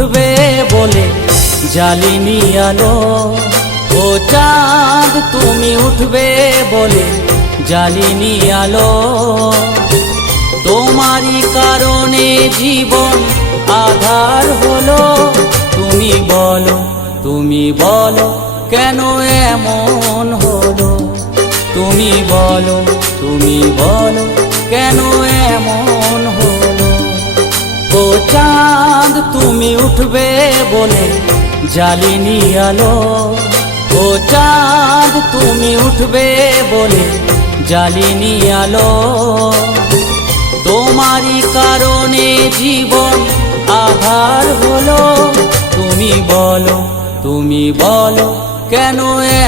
উঠবে বলে জ্বালিনি আলো। ও চাঁদ তুমি উঠবে বলে জ্বালিনি আলো। তোমারই কারণে জীবন আধার হলো। তুমি বলো, তুমি বলো কেন এমন হলো। তুমি বলো, তুমি বলো কেন এমন হলো। ও চাঁদ তুমি উঠবে বলে জ্বালিনি আলো। ও চাঁদ তুমি উঠবে বলে জ্বালিনি আলো। তোমারই কারণে জীবন আধার হলো। তুমি বলো, তুমি বলো কেন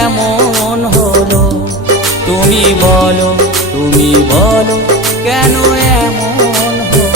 এমন হলো। তুমি বলো, তুমি বলো কেন এমন হলো।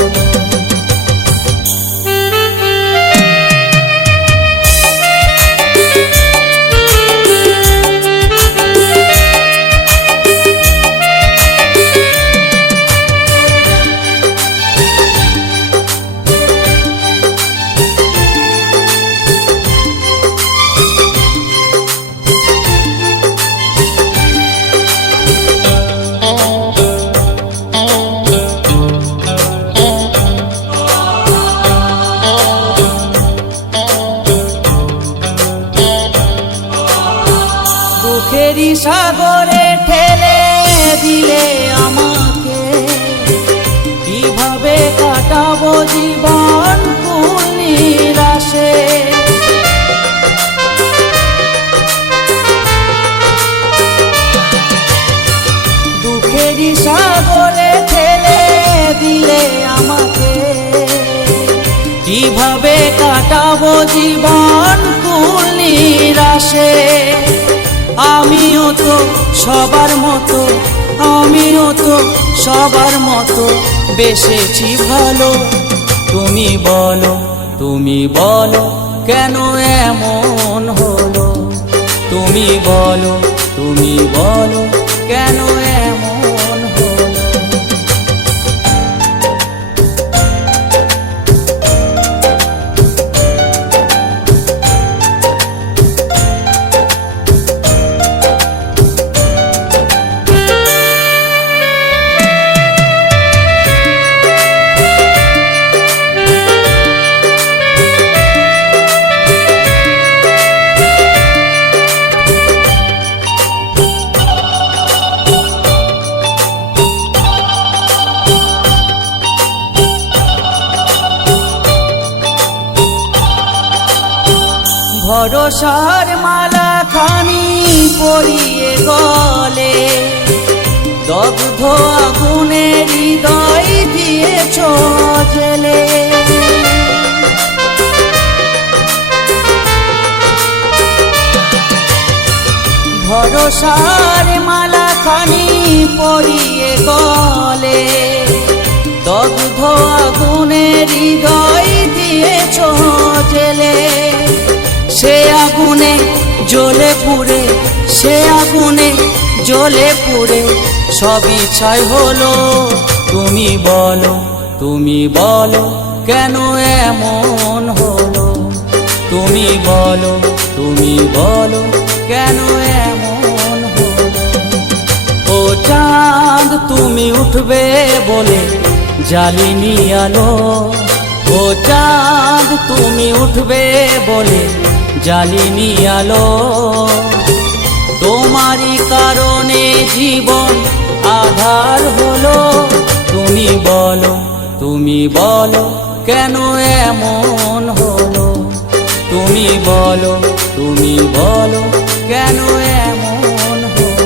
দুঃখেরই সাগরে ঠেলে দিলে আমাকে, কিভাবে কাটাবো জীবন কোন নিরাশে। দুঃখেরই সাগরে ঠেলে দিলে আমাকে, কিভাবে কাটাবো জীবন কোন নিরাশে। আমিও তো সবার মতো, আমিও তো সবার মতো বেসেছি ভালো। তুমি বলো, তুমি বলো কেন এমন হলো। তুমি বলো, তুমি বলো কেন এমন হলো। ভরসার মালা খানি পরিয়ে গলে, দগ্ধ আগুনে হৃদয় দিয়েছ জেলে। ভরসার মালা খানি পরিয়ে গলে, দগ্ধ আগুনে হৃদয় দিয়েছ জেলে। সে আগুনে জ্বলে পুড়ে, সে আগুনে জ্বলে পুড়ে সবই ছাই হলো। তুমি বলো, তুমি বলো কেন এমন হলো। তুমি বলো, তুমি বলো কেন এমন হলো। ও চাঁদ তুমি উঠবে বলে জ্বালিনি আলো। ও চাঁদ তুমি উঠবে বলে জ্বালিনি আলো। তোমারই কারণে জীবন আধার হলো। তুমি বলো, তুমি বলো কেন এমন হলো। তুমি বলো, তুমি বলো কেন এমন হলো।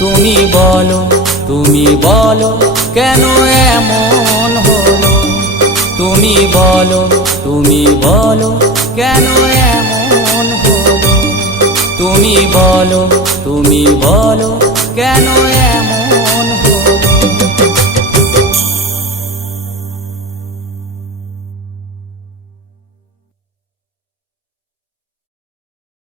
তুমি বলো, তুমি বলো কেন এমন হলো। তুমি বলো, তুমি বলো কেন এমন হলো। তুমি বলো, তুমি বলো কেন এমন